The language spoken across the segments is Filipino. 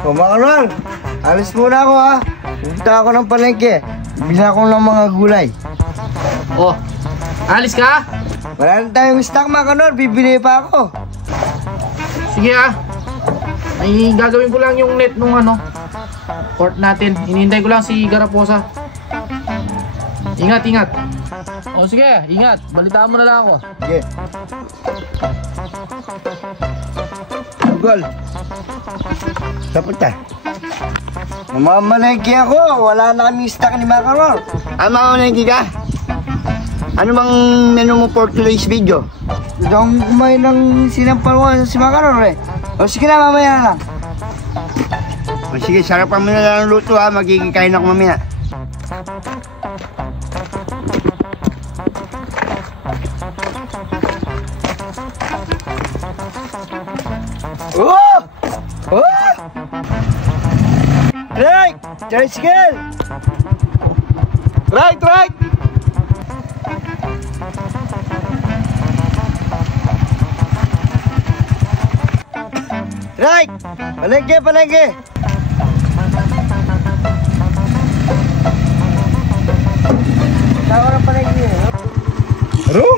O mga kanor, alis muna ako ha. Punta ako ng palengke. Bibili ako ng mga gulay. Oh, alis ka? Wala na tayong stock mga kanor, bibili pa ako. Sige ah. Ay, gagawin ko lang yung net nung port natin. Hinihintay ko lang si Garaposa. Ingat, ingat. Oh, sige, ingat. Balitaan mo na lang ako. Sige. Google. Dapat ka. Mamamalengke ako. Wala na kami stock ni mga kanor. Mamamalengke ka? Ano bang menu mo for today's video? Gusto akong kumain ng sinampalwan sa si mga kanor eh. O sige na, mamaya na lang. O sige, sarapan mo na lang ang luto ha. Magiging kain ako mamaya. Oh! Oh! Right! Tricycle! Right! Right! Right! Palengke! Palengke! Tawa ng palengke. Aro?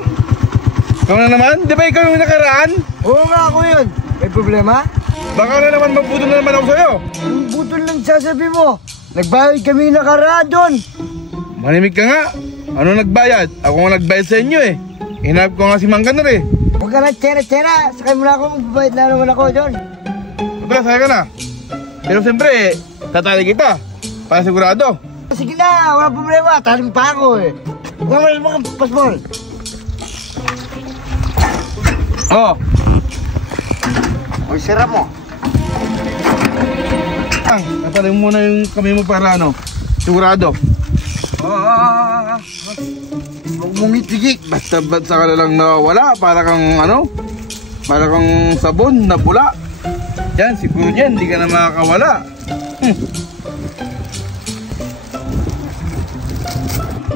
Ikaw na naman? Di ba ikaw yung nakaraan? Oo nga ako yun. May problema? Baka na naman magbutol na naman ako sa'yo. Yung butol lang sasabi mo. Nagbayad kami nakaraan doon. Manimik ka nga. Ano nagbayad? Ako nga nagbayad sa inyo eh. Hinap ko nga si Mang Kanor eh. Huwag ka na tsera-tsera. Sakay mo na ako, magbabayad na naman ako doon. Tara, sakay ka na. Pero siyempre eh, tatali kita. Para sigurado. Sige na, walang problema. Taling pa ako eh. Huwag mo mga pasmol. Oo. Uy, sira mo. Tatali mo muna yung kamay mo para sigurado. Huwag mo mitigik. Basta ka na lang nawala. Para kang para kang sabon na pula. Yan, siguro yan, hindi ka na makakawala.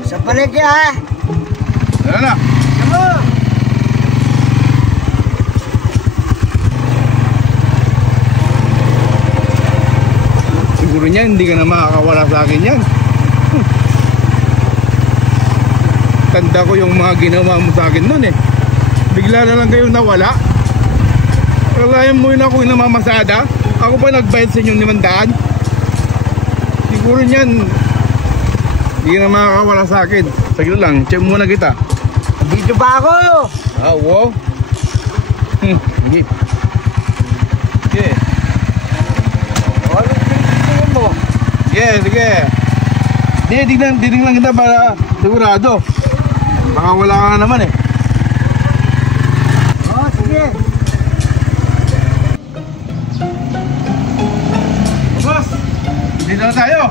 Sa palengke ha. Tara na. Ano? Siguro niyan, hindi ka na makakawala sa akin yan. Tanda ko yung mga ginawa mo sa akin nun eh. Bigla na lang kayo nawala. Kalayan mo yun ako yung namamasada. Ako pa nagbayad sa inyong 500. Siguro niyan, hindi ka na makakawala sa akin. Sige lang, check muna kita. Dito ba ako? Ah, wow. Sige. Sige. Ano tingin mo? Sige, sige. Dinig lang kita para sigurado. Baka wala ka na naman eh. Oo, sige. Boss, dito na tayo.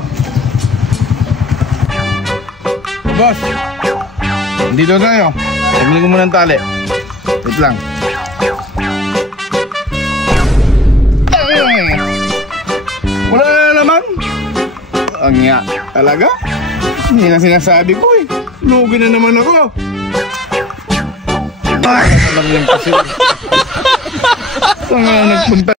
Boss, dito na tayo. Tabili ko muna ng tali. Wait lang. Wala na naman. Ang nga, talaga? Hindi na sinasabi ko eh. Lugi na naman ako. Ay, naman yung kasi. Saan nga nagpunta?